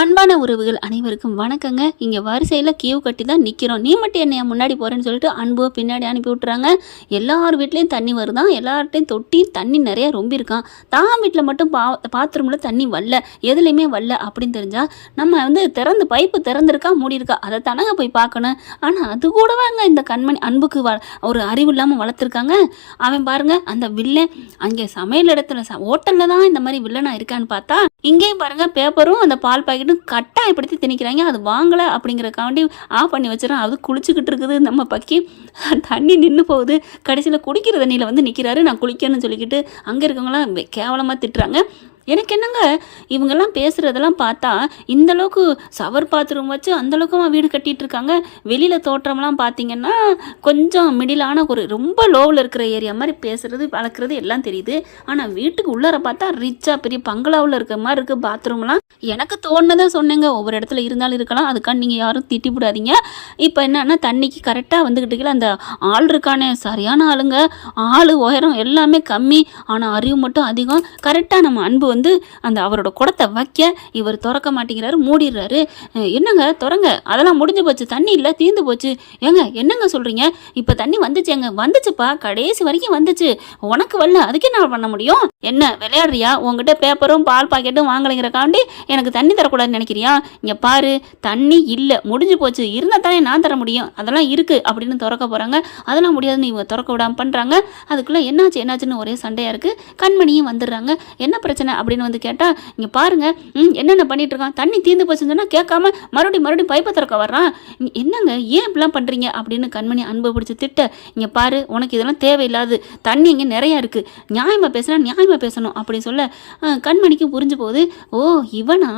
அன்பான உறவுகள் அனைவருக்கும் வணக்கங்க. இங்கே வரிசையில் கியூ கட்டி தான் நிற்கிறோம். நீ மட்டும் என்னையா முன்னாடி போகிறேன்னு சொல்லிட்டு அன்பு பின்னாடி அனுப்பி விட்டுறாங்க. எல்லார் வீட்லேயும் தண்ணி வருதான், எல்லார்ட்டையும் தொட்டி தண்ணி நிறையா ரொம்பியிருக்கான். தான் வீட்டில் மட்டும் பாத்ரூமில் தண்ணி வரல, எதுலேயுமே வரல அப்படின்னு தெரிஞ்சால் நம்ம திறந்து பைப்பு திறந்துருக்கா மூடியிருக்கா அதை தானங்க போய் பார்க்கணும். ஆனால் அது கூடவாங்க இந்த கண்மணி அன்புக்கு ஒரு அறிவு இல்லாமல் வளர்த்துருக்காங்க. அவன் பாருங்க அந்த வில்லன் அங்கே சமையல் இடத்துல ஹோட்டலில் தான் இந்த மாதிரி வில்லனாக இருக்கான்னு பார்த்தா இங்கேயும் பாருங்க பேப்பரும் அந்த பால் பாக்கெட்டும் கட்டாயப்படுத்தி திணிக்கிறாங்க. அது வாங்கலை அப்படிங்கிறக்காண்டி ஆஃப் பண்ணி வச்சிடறோம். அது குளிச்சுக்கிட்டு இருக்குது நம்ம பக்கி. தண்ணி நின்று போகுது. கடைசியில் குடிக்கிற தண்ணியில் நிற்கிறாரு. நான் குளிக்கணும்னு சொல்லிக்கிட்டு அங்கே இருக்கவங்களாம் கேவலமாக திட்டுறாங்க. எனக்கு என்னங்க இவங்கெல்லாம் பேசுகிறதெல்லாம் பார்த்தா இந்தளவுக்கு சவர் பாத்ரூம் வச்சு அந்தளவுக்கு வீடு கட்டிகிட்டு இருக்காங்க. வெளியில் தோற்றம்லாம் பார்த்தீங்கன்னா கொஞ்சம் மிடிலான ஒரு ரொம்ப லோவில் இருக்கிற ஏரியா மாதிரி பேசுகிறது வளர்க்குறது எல்லாம் தெரியுது. ஆனால் வீட்டுக்கு உள்ளார பார்த்தா ரிச்சாக பெரிய பங்களாவில் இருக்கிற மாதிரி இருக்குது பாத்ரூம்லாம். எனக்கு தோணுதான் சொன்னேங்க, ஒவ்வொரு இடத்துல இருந்தாலும் இருக்கலாம், அதுக்காண்டி நீங்கள் யாரும் திட்டி விடாதீங்க. இப்போ என்னன்னா தண்ணிக்கு கரெக்டாக வந்துக்கிட்டு அந்த ஆள் இருக்கானே சரியான ஆளுங்க. ஆள் உயரம் எல்லாமே கம்மி, ஆனால் அறிவு மட்டும் அதிகம். கரெக்டாக நம்ம அன்பு அந்த அவரோட குடத்தை வைக்க இவர் திறக்க மாட்டேங்கிறாரு, மூடிடுறாரு. என்னங்க திறங்க, அதெல்லாம் முடிஞ்சு போச்சு, தண்ணி இல்லை தீர்ந்து போச்சு. ஏங்க என்னங்க சொல்கிறீங்க? இப்போ தண்ணி வந்துச்சு, எங்க வந்துச்சுப்பா, கடைசி வரைக்கும் வந்துச்சு, உனக்கு வரல, அதுக்கு என்ன பண்ண முடியும்? என்ன விளையாடுறியா? உங்ககிட்ட பேப்பரும் பால் பாக்கெட்டும் வாங்கலைங்கிறக்காண்டி எனக்கு தண்ணி தரக்கூடாதுன்னு நினைக்கிறியா? இங்கே பாரு, தண்ணி இல்லை, முடிஞ்சு போச்சு, இருந்தால் தானே நான் தர முடியும், அதெல்லாம் இருக்குது அப்படின்னு திறக்க போகிறாங்க. அதெல்லாம் முடியாதுன்னு இவங்க திறக்க விடாமல் பண்ணுறாங்க. அதுக்குள்ளே என்னாச்சுன்னு ஒரே சண்டையாக இருக்குது. கண்மணியும் வந்துடுறாங்க. என்ன பிரச்சனை அப்படின்னு கேட்டால், இங்கே பாருங்க என்னென்ன பண்ணிட்டு இருக்கான், தண்ணி தீர்ந்து போச்சுன்னு சொன்னால் கேட்காம மறுபடியும் பைப்பை திறக்க வர்றான். என்னங்க ஏன் இப்படிலாம் பண்ணுறீங்க அப்படின்னு கண்மணி அன்பை பிடிச்சி திட்ட, இங்கே பாரு உனக்கு இதெல்லாம் தேவையில்லாது, தண்ணி இங்கே நிறையா இருக்குது, நியாயமாக பேசுனா நியாயமாக பேசணும் அப்படின்னு சொல்ல கண்மணிக்கு புரிஞ்சு போகுது. ஓ இவனா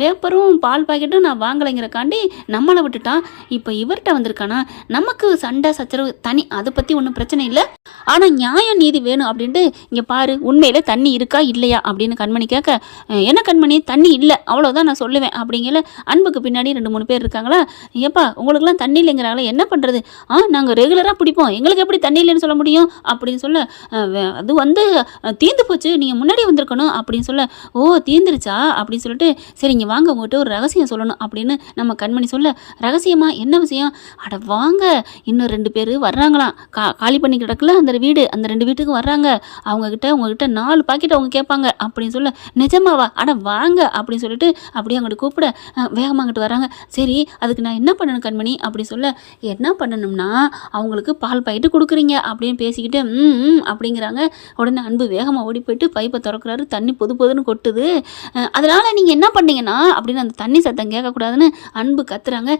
பேப்பரும் பால் பாக்கெட்டும் நான் வாங்கலைங்கிறக்காண்டி நம்மளை விட்டுட்டான், இப்போ இவர்கிட்ட வந்திருக்கானா, நமக்கு சண்டை சச்சரவு தனி, அதை பற்றி ஒன்றும் பிரச்சனை இல்லை, ஆனால் நியாயம் நீதி வேணும் அப்படின்ட்டு இங்கே பாரு உண்மையிலே தண்ணி இருக்கா இல்லையா அப்படின்னு கண்மணி கேட்க, என்ன கண்மணி தண்ணி இல்லை அவ்வளோதான் நான் சொல்லுவேன் அப்படிங்கல. அன்புக்கு பின்னாடி 2-3 பேர் இருக்காங்களா, ஏப்பா உங்களுக்குலாம் தண்ணி இல்லைங்கிறாங்களே என்ன பண்ணுறது? நாங்கள் ரெகுலராக பிடிப்போம், எங்களுக்கு எப்படி தண்ணி இல்லைன்னு சொல்ல முடியும் அப்படின்னு சொல்ல, அது தீர்ந்து போச்சு, நீங்கள் முன்னாடி வந்திருக்கணும் அப்படின்னு சொல்ல, ஓ தீர்ந்துருச்சா அப்படின்னு சொல்லிட்டு, சரி இங்கே வாங்க உங்கள்கிட்ட ஒரு ரகசியம் சொல்லணும் அப்படின்னு நம்ம கண்மணி சொல்ல, ரகசியமா என்ன விஷயம்? அட வாங்க, இன்னும் 2 பேர் வர்றாங்களாம், காலி பண்ணி கிடக்கல அந்த வீடு, அந்த 2 வீட்டுக்கு வர்றாங்க, உங்ககிட்ட 4 பாக்கெட் அவங்க கேட்பாங்க அப்படின்னு சொல்ல, நிஜமாவா? அட வாங்க அப்படின்னு சொல்லிட்டு அப்படியே அங்கிட்டு கூப்பிட வேகமாக அங்கிட்டு வராங்க. சரி அதுக்கு நான் என்ன பண்ணணும் கண்மணி அப்படி சொல்ல, என்ன பண்ணணும்னா அவங்களுக்கு பால் பாக்கெட்டு கொடுக்குறீங்க அப்படின்னு பேசிக்கிட்டு அப்படிங்கிறாங்க. உடனே அன்பு வேகமாக ஓடி போயிட்டு பைப்பை திறக்கிறாரு. தண்ணி பொதுன்னு கொட்டுது. அதனால் நீங்கள் என்ன பண்ணீங்கன்னா அப்படின்னு அந்த தண்ணி சத்தம் கேட்கக்கூடாதுன்னு அன்பு கத்துறாங்க.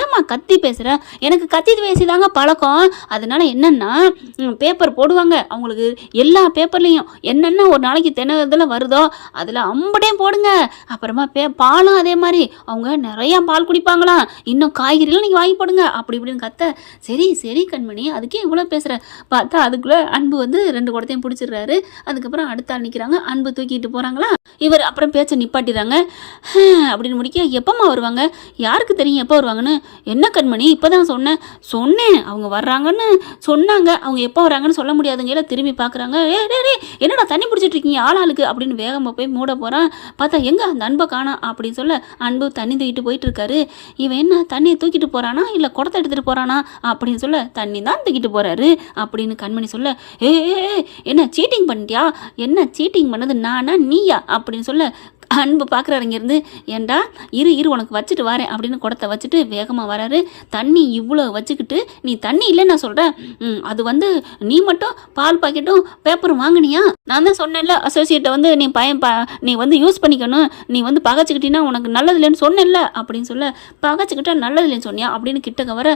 ஏமா கத்தி பேசுகிற? எனக்கு கத்தி பேசி தாங்க பழக்கம். அதனால் என்னென்னா பேப்பர் போடுவாங்க, அவங்களுக்கு எல்லா பேப்பர்லேயும் என்னென்ன ஒரு நாளைக்கு தினத்தில் வருதோ அதில் அம்படையும் போடுங்க. அப்புறமா பாலும் அதே மாதிரி, அவங்க நிறையா பால் குடிப்பாங்களாம், இன்னும் காய்கறிலாம் நீங்கள் வாங்கி போடுங்க அப்படி இப்படின்னு கத்த. சரி கண்மணி அதுக்கே இவ்வளோ பேசுகிற பார்த்தா அதுக்குள்ளே அன்பு 2 குடத்தையும் பிடிச்சிடுறாரு. அதுக்கப்புறம் அடுத்த ஆள் நிற்கிறாங்க, அன்பு தூக்கிட்டு போகிறாங்களா. இவர் அப்புறம் பேச்சை நிப்பாட்டிடுறாங்க. அப்படின்னு முடிக்க, எப்போம்மா வருவாங்க? யாருக்கு தெரியும் எப்போ வருவாங்கன்னு? என்ன கண்மணி இப்போ தான் சொன்னேன் அவங்க வர்றாங்கன்னு சொன்னாங்க, அவங்க எப்போ வராங்கன்னு சொல்ல முடியாதுங்க. திரும்பி பார்க்குறாங்க, என்னடா தண்ணி பிடிச்சிட்டு இருக்கீங்க ஆளாளுக்கு அப்படின்னு வேகமாக போய் மூட போகிறான். பார்த்தா எங்கே அந்த அன்பை காணோம் அப்படின்னு சொல்ல, அன்பு தண்ணி தூக்கிட்டு போயிட்டு இருக்காரு. இவன் என்ன தண்ணியை தூக்கிட்டு போகிறானா இல்லை குடத்தை எடுத்துகிட்டு போகிறானா அப்படின்னு சொல்ல, தண்ணி தான் தூக்கிட்டு போகிறாரு அப்படின்னு கண்மணி சொல்ல, என்ன சீட்டிங் பண்ணிட்டியா? என்ன சீட்டிங் பண்ணது நானா நீயா அப்படின்னு சொல்ல, அன்பு பார்க்குறாரு இங்கேருந்து. ஏண்டா இரு உனக்கு வச்சுட்டு வரேன் அப்படின்னு குடத்தை வச்சுட்டு வேகமாக வராரு. தண்ணி இவ்வளோ வச்சுக்கிட்டு நீ தண்ணி இல்லைன்னு நான் சொல்கிறேன், அது நீ மட்டும் பால் பாக்கெட்டும் பேப்பரும் வாங்கினியா? நான் தான் சொன்னேன்ல அசோசியேட்டை நீ யூஸ் பண்ணிக்கணும், நீ பகைச்சிக்கிட்டீங்கன்னா உனக்கு நல்லது இல்லைன்னு சொன்னேன்ல அப்படின்னு சொல்ல, பகைச்சிக்கிட்டா நல்லது இல்லைன்னு சொன்னியா அப்படின்னு கிட்டக்க வர,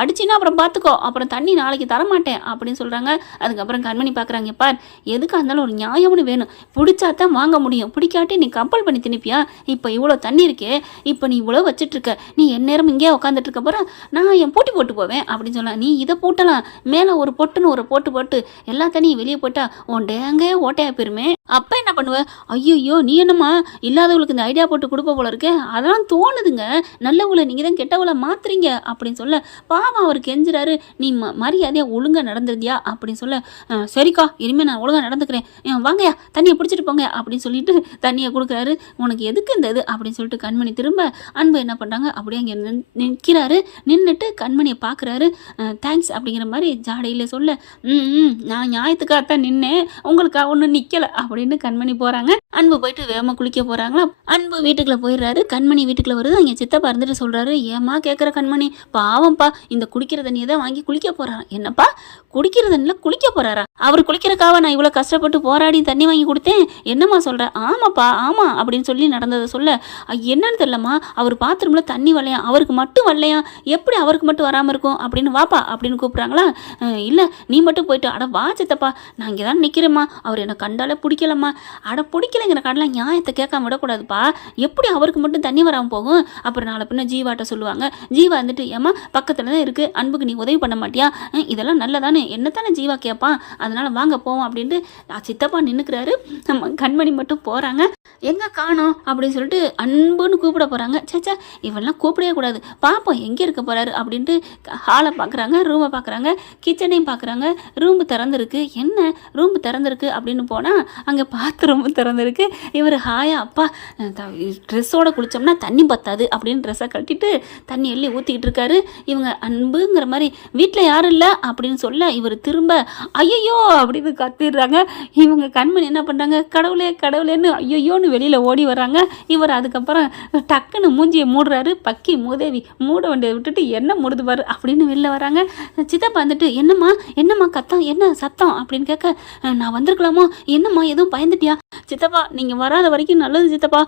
அடிச்சின்னா அப்புறம் பார்த்துக்கோ, அப்புறம் தண்ணி நாளைக்கு தரமாட்டேன் அப்படின்னு சொல்கிறாங்க. அதுக்கப்புறம் கண்மணி பார்க்குறாங்க, பார் எதுக்காக இருந்தாலும் ஒரு நியாயம்னு வேணும், பிடிச்சா தான் வாங்க முடியும், பிடிக்காட்டி நீ கம்பல் பண்ணி திணிப்பியா? இப்போ இவ்வளோ தண்ணி இருக்கே, இப்போ நீ இவ்வளோ வச்சுட்ருக்க, நீ எந்நேரம் இங்கேயே உட்காந்துட்டு இருக்க போகிற, நான் என் போட்டி போட்டு போவேன் அப்படின்னு சொல்ல, நீ இதை போட்டலாம் மேலே ஒரு பொட்டுன்னு ஒரு போட்டு எல்லா தண்ணியும் வெளியே போட்டா உன் டேங்கே ஓட்டையாக போயிருமே அப்போ என்ன பண்ணுவ? ஐய்யய்யோ! நீ என்னம்மா இல்லாதவங்களுக்கு இந்த ஐடியா போட்டு குடுப்ப போல இருக்கே! அதெல்லாம் தோணுதுங்க. நல்லவங்கள நீங்க தான் கெட்டவங்களா மாத்துறீங்க அப்படின்னு சொல்ல, பாவம் அவரு கெஞ்சுறாரு. நீ மரியாதையா ஒழுங்கா நடந்துருந்தியா? அப்படின்னு சொல்ல, சரிக்கா இனிமே நான் ஒழுங்கா நடந்துக்கிறேன். வாங்கய்யா தண்ணிய புடிச்சிட்டு போங்க அப்படின்னு சொல்லிட்டு தண்ணிய குடுக்குறாரு. உனக்கு எதுக்கு இந்த இது? அப்படின்னு சொல்லிட்டு கண்மணி திரும்ப அன்பு என்ன பண்றாங்க, அப்படியே அங்கே நிற்கிறாரு. நின்னுட்டு கண்மணிய பார்க்குறாரு. தேங்க்ஸ் அப்படிங்கிற மாரி ஜாடையில சொல்ல, நான் நியாயத்துக்காகத்தான் நின்னேன். உங்களுக்கா ஒண்ணும் நிக்கல அப்படின்னு கண்மணி போறாங்க. அன்பு போயிட்டு வேகமா குளிக்க போறாங்களா. அன்பு வீட்டுக்குள்ள போயிடுறாரு. கண்மணி வீட்டுக்குள்ள வருது. அங்க சித்தப்பா இருந்துட்டு சொல்றாரு, ஏமா கேட்குற கண்மணி, பாவம்ப்பா இந்த குடிக்கிற தண்ணியை தான் வாங்கி குளிக்க போறாராம். என்னப்பா குடிக்கிற தண்ணியில குளிக்க போறாரா? அவர் குளிக்கிறக்காக நான் இவ்வளோ கஷ்டப்பட்டு போராடி தண்ணி வாங்கி கொடுத்தேன். என்னம்மா சொல்ற? ஆமாப்பா ஆமா அப்படின்னு சொல்லி நடந்ததை சொல்ல, என்னன்னு தெரியலம்மா அவர் பாத்ரூம்ல தண்ணி வரலையாம், அவருக்கு மட்டும் வரலையாம். எப்படி அவருக்கு மட்டும் வராமல் இருக்கும் அப்படின்னு வாப்பா அப்படின்னு கூப்பிட்றாங்களா. இல்லை நீ மட்டும் போயிட்டு, அட வா சித்தப்பா நான் இங்கே தான் நிற்கிறேம்மா, அவர் என்னை கண்டாலே பிடிக்கலம்மா. அட பிடிக்கலைங்கிற கடலாம் நியாயத்தை கேட்காம விடக்கூடாதுப்பா. எப்படி அவருக்கு மட்டும் தண்ணி வராமல் போகும்? அப்புறம் நாளை பின்ன ஜீவாட்ட சொல்லுவாங்க. ஜீவா வந்துட்டு ஏம்மா பக்கத்தில் தான் இருக்குது, அன்புக்கு நீ உதவி பண்ண மாட்டியா? இதெல்லாம் நல்லதானே, என்னத்தானே ஜீவா கேட்பான், அதனால வாங்க போவோம் அப்படின்ட்டு சித்தப்பா நின்றுக்கிறாரு. நம்ம கண்மணி மட்டும் போகிறாங்க. எங்கே காணோம் அப்படின்னு சொல்லிட்டு அன்புன்னு கூப்பிட போகிறாங்க. சேச்சா இவெல்லாம் கூப்பிடவே கூடாது, பார்ப்போம் எங்கே இருக்க போகிறாரு அப்படின்ட்டு ஹாலை பார்க்குறாங்க, ரூமை பார்க்குறாங்க, கிச்சனையும் பார்க்குறாங்க. ரூம் திறந்துருக்கு. என்ன ரூம் திறந்துருக்கு அப்படின்னு போனால் அங்கே பாத்ரூம் திறந்துருக்கு. இவர் ஹாயா அப்பா ட்ரெஸ்ஸோட குளித்தோம்னா தண்ணி பத்தாது அப்படின்னு ட்ரெஸ்ஸை கட்டிட்டு தண்ணி எள்ளி ஊற்றிக்கிட்டு இருக்காரு. இவங்க அன்புங்கிற மாதிரி வீட்டில் யாரும் இல்லை அப்படின்னு சொல்ல, இவர் திரும்ப ஐயையோ அப்படின்னு கத்திடுறாங்க. இவங்க கண்மணி என்ன பண்ணுறாங்க, கடவுளே கடவுளேன்னு ஐயோன்னு வெளியில் ஓடி வர்றாங்க. இவர் அதுக்கப்புறம் டக்குன்னு மூஞ்சியை மூடுறாரு. பக்கி மூதேவி மூட வேண்டியதை விட்டுட்டு என்ன மூடுது பாரு அப்படின்னு வெளில வராங்க. சித்தப்பா வந்துட்டு என்னம்மா கத்தம், என்ன சத்தம் அப்படின்னு கேட்க, நான் வந்திருக்கலாமோ, என்னம்மா எதுவும் பயந்துட்டியா? சித்தப்பா நீங்கள் வராத வரைக்கும் நல்லது சித்தப்பா,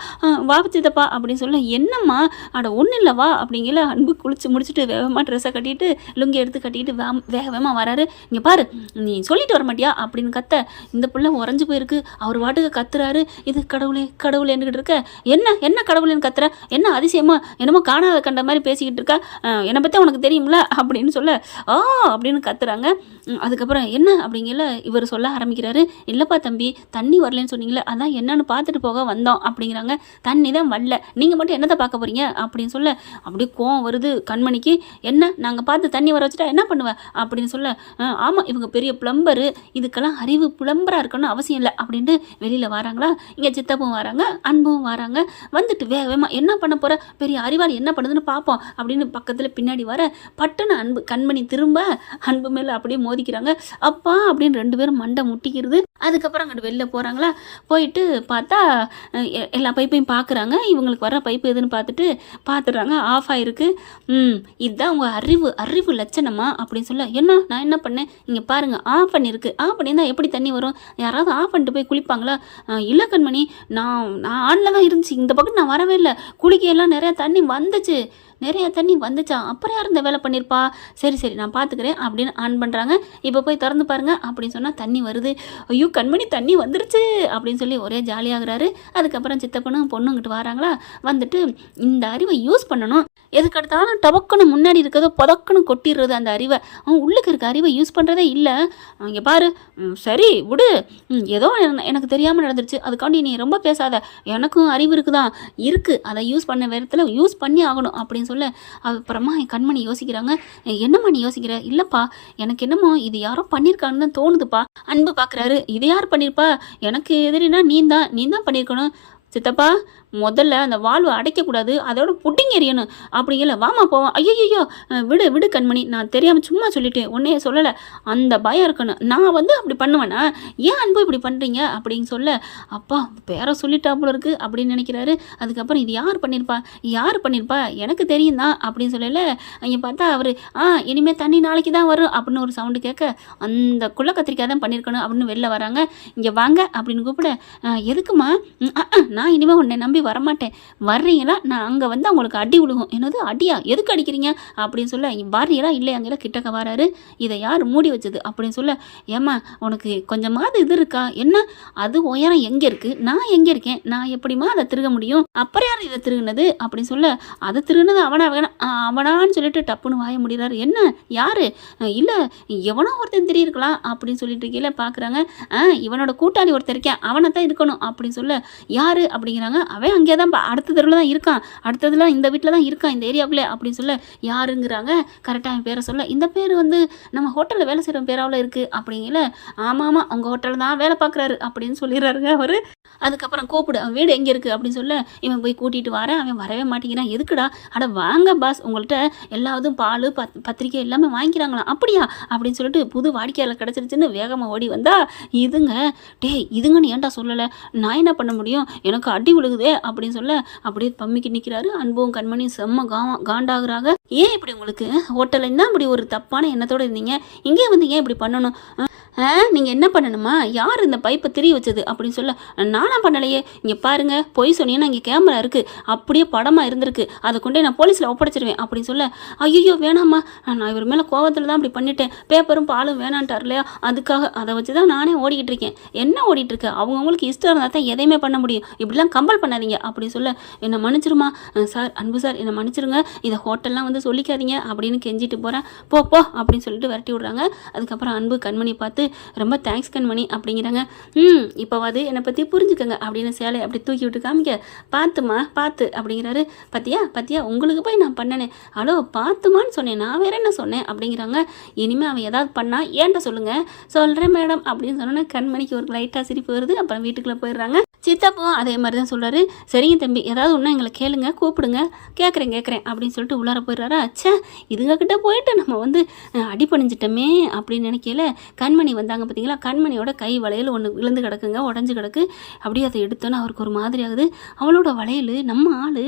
வா சித்தப்பா அப்படின்னு சொல்ல, என்னம்மா அட ஒன்றும் இல்லை வா அப்படிங்கிற அன்பு குளிச்சு முடிச்சுட்டு வேகமாக ட்ரெஸ்ஸை கட்டிட்டு லுங்கி எடுத்து கட்டிட்டு வேகமாக வராரு. இங்கே பாரு நீ சொல்லிட்டு வர மாட்டியா அப்படின்னு கத்த, இந்த பிள்ளை உறைஞ்சு போயிருக்கு. அவர் வாட்டுக்கு கத்துறாரு. இது கடவுளே கடவுளேன்னுக்கிட்டு இருக்க, என்ன கடவுளேன்னு கத்துற, என்ன அதிசயமா என்னமோ காணாத கண்ட மாதிரி பேசிக்கிட்டு இருக்கா, என்னை பற்றி உனக்கு தெரியும்ல அப்படின்னு சொல்ல, அப்படின்னு கத்துறாங்க. அதுக்கப்புறம் என்ன அப்படிங்கல இவர் சொல்ல ஆரம்பிக்கிறாரு. இல்லைப்பா தம்பி தண்ணி வரலன்னு சொன்னீங்களே, அதான் என்னன்னு பார்த்துட்டு போக வந்தோம் அப்படிங்கிறாங்க. தண்ணி தான் வரல, நீங்கள் மட்டும் என்னத்தை பார்க்க போகிறீங்க அப்படின்னு சொல்ல, அப்படியே கோவம் வருது கண்மணிக்கு. என்ன நாங்கள் பார்த்து தண்ணி வர வச்சுட்டா என்ன பண்ணுவேன் அப்படின்னு சொல்ல, ஆமாம் இவங்க பெரிய பிளம்பரு, இதுக்கெல்லாம் அறிவு பிளம்பராக இருக்கணும்னு அவசியம் இல்லை அப்படின்ட்டு வெளியில் வராங்களா. இங்கே சித்தப்பும் வராங்க, அன்பும் வராங்க. வந்துட்டு வேகமாக என்ன பண்ண போகிற, பெரிய அறிவாளி என்ன பண்ணுதுன்னு பார்ப்போம் அப்படின்னு பக்கத்தில் பின்னாடி வர, பட்டுன்னு அன்பு கண்மணி திரும்ப அன்பு மேலே அப்படியே மோதிக்கிறாங்க. அப்பா அப்படின்னு ரெண்டு பேரும் மண்டை முட்டிக்கிறது. அதுக்கப்புறம் அங்கிட்டு வெளில போகிறாங்களா. போயிட்டு பார்த்தா எல்லா பைப்பையும் பார்க்குறாங்க. இவங்களுக்கு வர பைப்பு எதுன்னு பார்த்துடுறாங்க. ஆஃப் ஆகிருக்கு. இதுதான் உங்கள் அறிவு லட்சணமா அப்படின்னு சொல்ல, நான் என்ன பண்ணேன், இங்கே பாருங்கள் ஆஃப் பண்ணியிருக்கு. ஆஃப் பண்ணியிருந்தால் எப்படி தண்ணி வரும், யாராவது ஆஃப் பண்ணிட்டு போய் குளிப்பாங்களா? இல்லை கண்மணி நான் ஆனில் தான் இருந்துச்சு, இந்த பக்கம் நான் வரவே இல்லை, குளிக்கையெல்லாம் நிறையா தண்ணி வந்துச்சா, அப்புறம் யார் இந்த வேலை பண்ணியிருப்பா, சரி நான் பார்த்துக்கிறேன் அப்படின்னு ஆன் பண்ணுறாங்க. இப்போ போய் திறந்து பாருங்க அப்படின்னு சொன்னால் தண்ணி வருது. ஐயோ கண்மணி தண்ணி வந்துருச்சு அப்படின்னு சொல்லி ஒரே ஜாலியாகிறாரு. அதுக்கப்புறம் சித்தப்பனும் பொண்ணுங்கிட்டு வராங்களா. வந்துட்டு இந்த அறிவை யூஸ் பண்ணணும், எதுக்கெடுத்தாலும் டபக்குன்னு முன்னாடி இருக்கிறதோ புதக்குன்னு கொட்டிடுறது அந்த அறிவை. உள்ளுக்கு இருக்க அறிவை யூஸ் பண்ணுறதே இல்லை. இங்கே பாரு சரி விடு, ஏதோ எனக்கு தெரியாமல் நடந்துருச்சு, அதுக்காண்டி நீ ரொம்ப பேசாத, எனக்கும் அறிவு இருக்குது, அதை யூஸ் பண்ண நேரத்தில் யூஸ் பண்ணி ஆகணும் அப்படின்னு சொல்ல, அப்புறமா என் கண்மணி யோசிக்கிறாங்க. என்னம்மா நீ யோசிக்கிற? இல்லைப்பா எனக்கு என்னமோ இது யாரோ பண்ணியிருக்கான்னு தான் தோணுதுப்பா. அன்பு பார்க்குறாரு. இது யார் பண்ணியிருப்பா, எனக்கு எதிரினா நீ தான் பண்ணியிருக்கணும். சித்தப்பா முதல்ல அந்த வால்வை அடைக்கக்கூடாது, அதோட புட்டிங்க எறியணும் அப்படிங்கல, வாமா போவான். ஐயோ விடு கண்மணி, நான் தெரியாமல் சும்மா சொல்லிட்டேன், உன்னையே சொல்லலை, அந்த பயம் இருக்கணும், நான் அப்படி பண்ணுவேனா, ஏன் அன்பு இப்படி பண்ணுறீங்க அப்படின்னு சொல்ல, அப்பா பேரை சொல்லிட்டா போல இருக்குது அப்படின்னு நினைக்கிறாரு. அதுக்கப்புறம் இது யார் பண்ணியிருப்பா எனக்கு தெரியும் தான் அப்படின்னு சொல்லலை. அங்கே பார்த்தா அவர் இனிமேல் தண்ணி நாளைக்கு தான் வரும் அப்படின்னு ஒரு சவுண்டு கேட்க, அந்த குள்ள கத்திரிக்காய் தான் பண்ணியிருக்கணும் அப்படின்னு வெளில வராங்க. இங்கே வாங்க அப்படின்னு கூப்பிட, எதுக்குமா, நான் இனிமேல் உன்னை நம்பி வரமாட்டேன். வர்றீங்களா நான் அங்கே வந்து அவங்களுக்கு அடி விழுகும். என்னது அடியா? எதுக்கு அடிக்கிறீங்க அப்படின்னு சொல்ல, வர்றீங்களா இல்லையா? அங்கே கிட்டக்க வராரு. இதை யார் மூடி வச்சது அப்படின்னு சொல்ல, ஏம்மா உனக்கு கொஞ்சமாவது இது இருக்கா? என்ன அது உயரம் எங்கே இருக்குது, நான் எங்கே இருக்கேன், நான் எப்படிமா அதை திருக முடியும்? அப்புறம் யார் இதை திருகுனது அப்படின்னு சொல்ல, அதை திருகுனது அவனான்னு சொல்லிட்டு டப்புன்னு வாய முடிகிறாரு. என்ன யாரு? இல்லை எவனோ ஒருத்தன் தெரியிருக்கலாம் அப்படின்னு சொல்லிட்டு கீழே பார்க்குறாங்க. இவனோட கூட்டாளி ஒருத்தர் இருக்கேன், அவனை தான் இருக்கணும் அப்படின்னு சொல்ல, யாரு அப்படிங்கிறாங்க. அவன் அங்கே தான் அடுத்த தெருவில் தான் இருக்கான், அடுத்ததுல இந்த வீட்டில் தான் இருக்கான், இந்த ஏரியாவுக்குள்ளே அப்படின்னு சொல்ல, யாருங்கிறாங்க. கரெக்டாக என் பேரை சொல்ல, இந்த பேர் வந்து நம்ம ஹோட்டலில் வேலை செய்கிற பேராவில் இருக்குது அப்படிங்கல. ஆமாம் உங்கள் ஹோட்டலில் தான் வேலை பார்க்குறாரு அப்படின்னு சொல்லிடுறாருங்க அவர். அதுக்கப்புறம் கூப்பிடு, அவன் வீடு எங்கே இருக்குது அப்படின்னு சொல்ல, இவன் போய் கூட்டிகிட்டு வரேன். அவன் வரவே மாட்டேங்கிறான். எதுக்குடா? அட வாங்க பாஸ், உங்கள்கிட்ட எல்லாத்தும் பால் பத்திரிக்கை எல்லாமே வாங்கிக்கிறாங்களாம். அப்படியா அப்படின்னு சொல்லிட்டு புது வாடிக்கையாளர் கிடச்சிருச்சுன்னு வேகமாக ஓடி வந்தா, இதுங்கன்னு ஏன்டா சொல்லலை, நான் என்ன பண்ண முடியும், எனக்கு அடி விழுகுதே அப்படின்னு சொல்ல, அப்படியே பம்மிக்கு நிற்கிறாரு. அன்பும் கண்மணியும் செம்ம காண்டாகிறாங்க. ஏன் இப்படி உங்களுக்கு ஹோட்டலில் என்ன இப்படி ஒரு தப்பான எண்ணத்தோடு இருந்தீங்க, இங்கே வந்து ஏன் இப்படி பண்ணணும்? நீங்கள் என்ன பண்ணணுமா, யார் இந்த பைப்பை திரிய வச்சது அப்படின்னு சொல்ல, நானாக பண்ணலையே, இங்கே பாருங்கள் பொய் சொன்னீங்கன்னா இங்கே கேமரா இருக்குது, அப்படியே படமாக இருந்திருக்கு, அதை கொண்டே நான் போலீஸில் ஒப்படைச்சிருவேன் அப்படின்னு சொல்ல, ஐயோ வேணாம்மா, நான் இவர் மேலே கோவத்தில் தான் அப்படி பண்ணிட்டேன், பேப்பரும் பாலும் வேணான்ட்டார் இல்லையா, அதுக்காக அதை வச்சு தான் நானே ஓடிக்கிட்டு இருக்கேன். என்ன ஓடிட்டு இருக்கேன், அவங்கவுங்களுக்கு இஷ்டம் இருந்தால் தான் எதையுமே பண்ண முடியும், இப்படிலாம் கம்பல் பண்ணாதீங்க அப்படின்னு சொல்ல, என்னை மன்னிச்சிருமா சார், அன்பு சார் என்னை மன்னிச்சிருங்க, இதை ஹோட்டல்லாம் வந்து சொல்லிக்காதீங்க அப்படின்னு கெஞ்சிட்டு போகிறேன், போ அப்படின்னு சொல்லிட்டு விரட்டி விட்றாங்க. அதுக்கப்புறம் அன்பு கண்மணி பார்த்து, ரொம்ப தேங்க்ஸ் கண்மணி அப்படிங்கிறாங்க. இப்போவாது என்னை பற்றி புரிஞ்சுக்கங்க அப்படின்னு சேலை அப்படி தூக்கி விட்டு காமிக்க, பார்த்துமா பார்த்து அப்படிங்கிறாரு. பத்தியா உங்களுக்கு போய் நான் பண்ணனே, ஹலோ பார்த்துமான்னு சொன்னேன், நான் வேற என்ன சொன்னேன் அப்படிங்கிறாங்க. இனிமேல் அவன் ஏதாவது பண்ணால் ஏன்ட்ட சொல்லுங்கள். சொல்கிறேன் மேடம் அப்படின்னு சொன்னோன்னே கண்மணிக்கு ஒரு லைட்டாக சிரிப்பு வருது. அப்புறம் வீட்டுக்குள்ளே போயிடுறாங்க. சித்தப்பும் அதே மாதிரி தான் சொல்கிறாரு. சரிங்க தம்பி, ஏதாவது ஒன்றா எங்களை கேளுங்க, கூப்பிடுங்க, கேட்குறேன் அப்படின்னு சொல்லிட்டு உள்ளார போயிடுறாரா. அச்சா இதுங்கக்கிட்ட போயிட்டு நம்ம வந்து அடி பண்ணிஞ்சிட்டோமே அப்படின்னு நினைக்கல. கண்மணி வந்தாங்க பார்த்தீங்களா, கண்மணியோட கை வளையல் ஒன்று விழுந்து கிடக்குங்க, உடஞ்சி கிடக்கு. அப்படியே அதை எடுத்தோன்னே அவருக்கு ஒரு மாதிரி ஆகுது. அவளோட வளையல் நம்ம ஆள்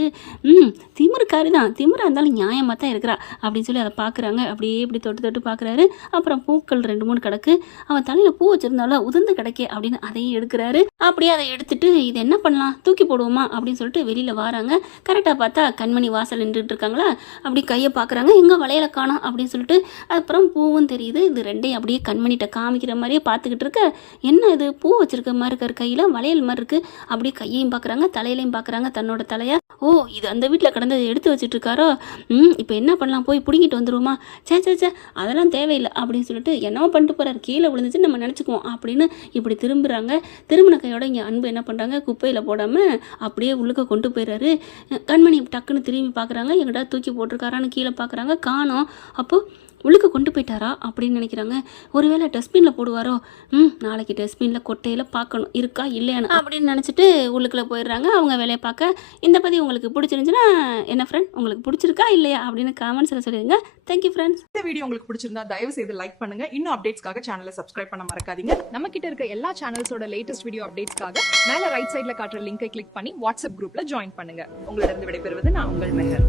திமிருக்காரி தான், திமிராக இருந்தாலும் நியாயமாக தான் இருக்கிறா அப்படின்னு சொல்லி அதை பார்க்குறாங்க. அப்படியே இப்படி தொட்டு பார்க்குறாரு. அப்புறம் பூக்கள் 2-3 கிடக்கு, அவன் தலையில் பூ வச்சுருந்தாலும் உதிர்ந்து கிடக்கே அப்படின்னு அதையும் எடுக்கிறாரு. அப்படியே அதை எடுத்துட்டு இது என்ன பண்ணலாம், தூக்கி போடுவோமா அப்படின்னு சொல்லிட்டு வெளியில் வராங்க. கரெக்டாக பார்த்தா கண்மணி வாசல் நின்றுட்டு இருக்காங்களா, அப்படி கையை பார்க்குறாங்க, எங்கே வளையலை காணோம் அப்படின்னு சொல்லிட்டு. அப்புறம் பூவும் தெரியுது. இது ரெண்டையும் அப்படியே கண்மணிகிட்ட காமிக்கிற மாதிரியே பார்த்துக்கிட்டு இருக்க, என்ன இது பூ வச்சிருக்க மாதிரி இருக்கார், கையில் வளையல் மாதிரி இருக்குது. அப்படியே கையையும் பார்க்குறாங்க, தலையிலையும் பார்க்குறாங்க, தன்னோட தலையை. ஓ இது அந்த வீட்டில் கடந்து எடுத்து வச்சுட்டு இருக்காரோ, இப்போ என்ன பண்ணலாம், போய் பிடிங்கிட்டு வந்துருவோமா, சே அதெல்லாம் தேவையில்லை அப்படின்னு சொல்லிட்டு என்னவோ பண்ணிட்டு போகிறார், கீழே விழுந்துச்சு நம்ம நினச்சிக்குவோம் அப்படின்னு இப்படி திரும்புகிறாங்க. திரும்பின கையோட இங்கே அன்பு என்ன பண்ணுறாங்க, குப்பையில் போடாமல் அப்படியே உள்ளுக்க கொண்டு போயிடுறாரு. கண்மணி டக்குன்னு திரும்பி பார்க்குறாங்க, எங்கிட்ட தூக்கி போட்டிருக்காரான்னு கீழே பார்க்குறாங்க, காணோம். அப்போது உள்ளுக்கு கொண்டு போயிட்டாரா அப்படின்னு நினைக்கிறாங்க. ஒருவேளை டஸ்ட்பினில் போடுவாரோ, நாளைக்கு டஸ்ட்பினில் கொட்டையில் பார்க்கணும் இருக்கா இல்லையானு அப்படின்னு நினச்சிட்டு உள்ளுக்குள்ளே போயிடுறாங்க அவங்க வேலையை பார்க்க. இந்த பதிவு உங்களுக்கு பிடிச்சிருந்துச்சுன்னா என்ன ஃப்ரெண்ட், உங்களுக்கு பிடிச்சிருக்கா இல்லையா அப்படின்னு காமெண்ட்ஸில் சொல்லிடுங்க. Thank you friends. இந்த வீடியோ உங்களுக்கு பிடிச்சிருந்தா தயவு செய்து லைக் பண்ணுங்க. இன்னும் அப்டேட்ஸ்க்காக சேனலை சப்ஸ்கிரைப் பண்ண மறக்காதீங்க. நம்ம கிட்ட இருக்க எல்லா சேனல்ஸோட லேட்டஸ்ட் வீடியோ அப்டேட்ஸ்க்காக மேல ரைட் சைட்ல காட்டுற லிங்கை கிளிக் பண்ணி வாட்ஸ்அப் குரூப்ல ஜாயின் பண்ணுங்க. உங்களிடம் விடைபெறுவது நான் உங்கள் மெஹர்.